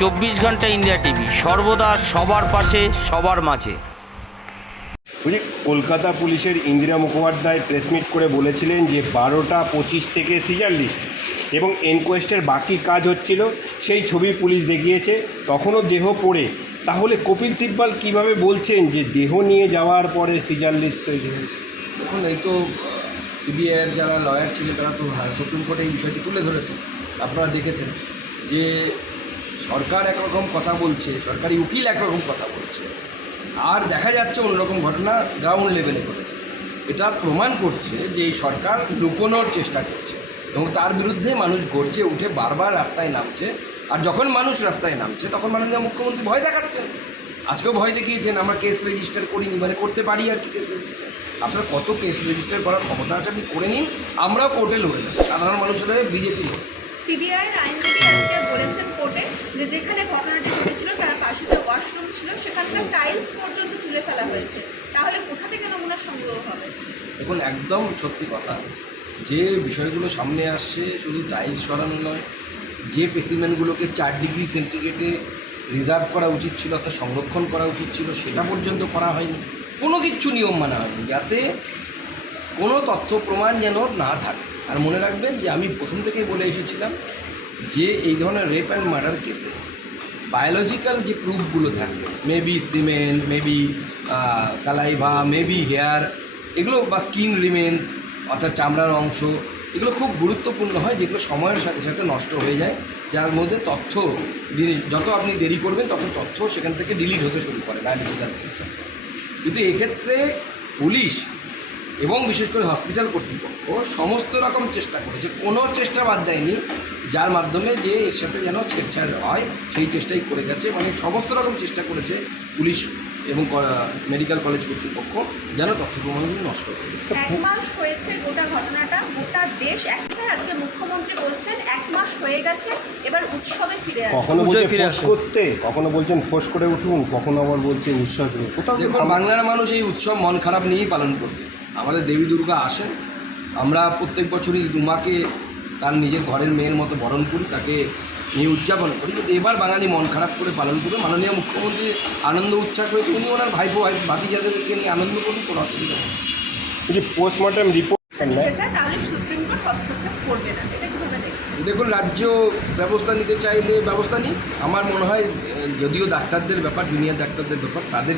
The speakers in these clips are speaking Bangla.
চব্বিশ ঘণ্টা ইন্ডিয়া টিভি। সর্বদা সবার পাশে সবার মাঝে। বলছি কলকাতা পুলিশের ইন্দিরা মুখোপাধ্যায় প্রেসমিট করে বলেছিলেন যে বারোটা পঁচিশ থেকে সিজার লিস্ট এবং এনকোয়েস্টের বাকি কাজ হচ্ছিল সেই ছবি পুলিশ দেখিয়েছে তখনও দেহ পড়ে। তাহলে কপিল সিব্বাল কীভাবে বলছেন যে দেহ নিয়ে যাওয়ার পরে সিজার লিস্ট তৈরি হয়েছে? দেখুন এই তো সিবিআইয়ের যারা লয়ার ছিলেন তারা তো সুপ্রিম কোর্টে এই বিষয়টি তুলে ধরেছে। আপনারা দেখেছেন যে সরকার একরকম কথা বলছে, সরকারি উকিল একরকম কথা বলছে। আর দেখা যাচ্ছে অন্যরকম ঘটনা গ্রাউন্ড লেভেলে ঘটেছে। এটা প্রমাণ করছে যে এই সরকার লুকোনোর চেষ্টা করছে এবং তার বিরুদ্ধে মানুষ গর্জে উঠে বারবার রাস্তায় নামছে। আর যখন মানুষ রাস্তায় নামছে, তখন মাননীয় মুখ্যমন্ত্রী ভয় দেখাচ্ছেন। আজকেও ভয় দেখিয়েছেন, আমরা কেস রেজিস্টার করিনি মানে করতে পারি আর কি কেস রেজিস্টার আপনার কত কেস রেজিস্টার করার ক্ষমতা আছে, আপনি করে নিন, আমরাও কোর্টে লড়ে নেব সাধারণ মানুষের বিজেপি লড়ে সিবিআই আইনজীবী আজকে বলেছেন কোর্টে যে যেখানে ঘটনাটি ঘটেছিল, তার পাশে যে ওয়াশরুম ছিল, সেখানকার টাইলস পর্যন্ত তুলে ফেলা হয়েছে। তাহলে কোথা থেকে নমুনা সংগ্রহ হবে? দেখুন, একদম সত্যি কথা। যে বিষয়গুলো সামনে আসছে শুধু টাইলস সরানো নয়, যে পেসিমেন্টগুলোকে চার ডিগ্রি সেন্টিগ্রেডে রিজার্ভ করা উচিত ছিল, অর্থাৎ সংরক্ষণ করা উচিত ছিল, সেটা পর্যন্ত করা হয়নি। কোনো কিচ্ছু নিয়ম মানা হয়নি, যাতে কোনো তথ্য প্রমাণ যেন না থাকে। আর মনে রাখবেন যে আমি প্রথম থেকেই বলে এসেছিলাম যে এই ধরনের রেপ অ্যান্ড মার্ডার কেসে বায়োলজিক্যাল যে প্রুফগুলো থাকবে maybe cement maybe saliva maybe hair এগুলো বা স্কিন রিমেন্স অর্থাৎ চামড়ার অংশ, এগুলো খুব গুরুত্বপূর্ণ হয় যেগুলো সময়ের সাথে সাথে নষ্ট হয়ে যায়, যার মধ্যে তথ্য যত আপনি দেরি করবেন, তত তথ্য সেখান থেকে ডিলিট হতে শুরু করে বায়োলজিক্যাল সিস্টেম কিন্তু এক্ষেত্রে পুলিশ এবং বিশেষ করে হসপিটাল কর্তৃপক্ষ সমস্ত রকম চেষ্টা করেছে কোনো চেষ্টা বাদ দেয়নি যার মাধ্যমে যে এর সাথে যেন ছেড়ছাড় হয় সেই চেষ্টাই করে গেছে। মানে সমস্ত রকম চেষ্টা করেছে পুলিশ এবং মেডিকেল কলেজ কর্তৃপক্ষ যেন তথ্য প্রমাণগুলো নষ্ট করে এক মাস হয়েছে গোটা ঘটনাটা। গোটা দেশ এক কথায় আজকে মুখ্যমন্ত্রী বলছেন এক মাস হয়ে গেছে এবার উৎসবে ফিরে কখনো বলছে ফিরে করতে কখনো বলছেন ফোঁস করে উঠুন কখনো আবার বলছে উৎসব কোথাও বাংলার মানুষ এই উৎসব মন খারাপ নিয়েই পালন করবে। আমাদের দেবী দুর্গা আসেন আমরা প্রত্যেক বছরই দুমাকে তার নিজের ঘরের মেয়ের মতো বরণ করি তাকে নিয়ে উদযাপন করি। কিন্তু এবার বাঙালি মন খারাপ করে পালন করবে। মাননীয় মুখ্যমন্ত্রী আনন্দ উচ্ছ্বাস হয়েছে উনি ওনার ভাইপো ভাই বাকি যাদেরকে নিয়ে আনন্দ করুন কোনো অসুবিধা নেই। পোস্টমর্টম রিপোর্ট তাহলে সুপ্রিম কোর্ট হস্তক্ষেপ করবে না। এটা কীভাবে দেখুন রাজ্য ব্যবস্থা নিতে চাইলে ব্যবস্থা নিই আমার মনে হয় যদিও ডাক্তারদের ব্যাপার জুনিয়র ডাক্তারদের ব্যাপার তাদের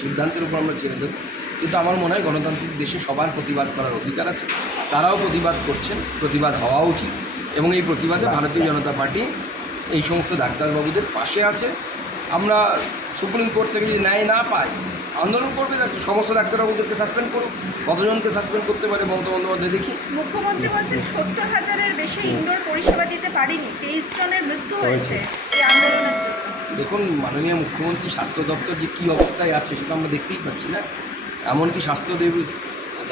সিদ্ধান্তের উপর আমরা ছেড়ে দেবো। কিন্তু আমার মনে হয় গণতান্ত্রিক দেশে সবার প্রতিবাদ করার অধিকার আছে। তারাও প্রতিবাদ করছেন প্রতিবাদ হওয়া উচিত এবং এই প্রতিবাদে ভারতীয় জনতা পার্টি এই সমস্ত ডাক্তারবাবুদের পাশে আছে। আমরা সুপ্রিম কোর্ট থেকে যদি ন্যায় না পাই আন্দোলন করবে না সমস্ত ডাক্তারবাবুদেরকে সাসপেন্ড করুক? কতজনকে সাসপেন্ড করতে পারে মমতা বন্দ্যোপাধ্যায় দেখি। মুখ্যমন্ত্রী বলছেন সত্তর হাজারের বেশি ইনডোর পরিষেবা দিতে পারিনি তেইশ জনের মৃত্যু হয়েছে দেখুন মাননীয় মুখ্যমন্ত্রী স্বাস্থ্য দপ্তর যে কী অবস্থায় আছে সেটা আমরা দেখতেই পাচ্ছি না। এমনকি স্বাস্থ্য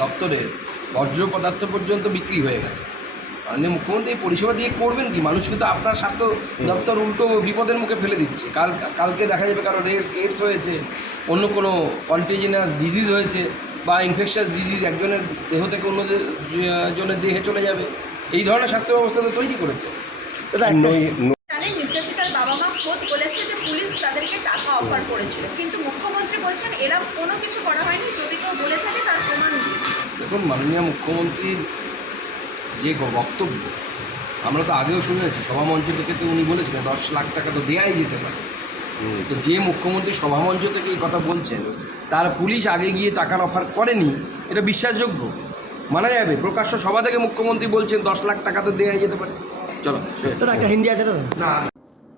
দপ্তরের বর্জ্য পদার্থ পর্যন্ত বিক্রি হয়ে গেছে। মাননীয় মুখ্যমন্ত্রী এই পরিষেবা দিয়ে করবেন কি? মানুষ কিন্তু আপনার স্বাস্থ্য দপ্তর উল্টো বিপদের মুখে ফেলে দিচ্ছে। কাল কালকে দেখা যাবে কারও এডস হয়েছে অন্য কোনো কন্টিজিনাস ডিজিজ হয়েছে বা ইনফেকশাস ডিজিজ একজনের দেহ থেকে অন্য জনের দেহে চলে যাবে। এই ধরনের স্বাস্থ্য ব্যবস্থা তো তৈরি করেছে। পুলিশ টাকা অফার করেছিল। কিন্তু মুখ্যমন্ত্রী বলছেন এরা কোনো কিছু করা হয়নি যদি কেউ বলে থাকে তার প্রমাণ দিন। দেখুন মাননীয় মুখ্যমন্ত্রীর যে বক্তব্য আমরা তো আগেও শুনেছি সভামঞ্চ থেকে তো উনি বলেছিলেন দশ লাখ টাকা তো দেয়াই যেতে পারে। তো যে মুখ্যমন্ত্রী সভামঞ্চ থেকে এই কথা বলছেন তার পুলিশ আগে গিয়ে টাকার অফার করেনি এটা বিশ্বাসযোগ্য? মানা যাবে প্রকাশ্য সভা থেকে মুখ্যমন্ত্রী বলছেন দশ লাখ টাকা তো দেয়াই যেতে পারে। চলো হিন্দি না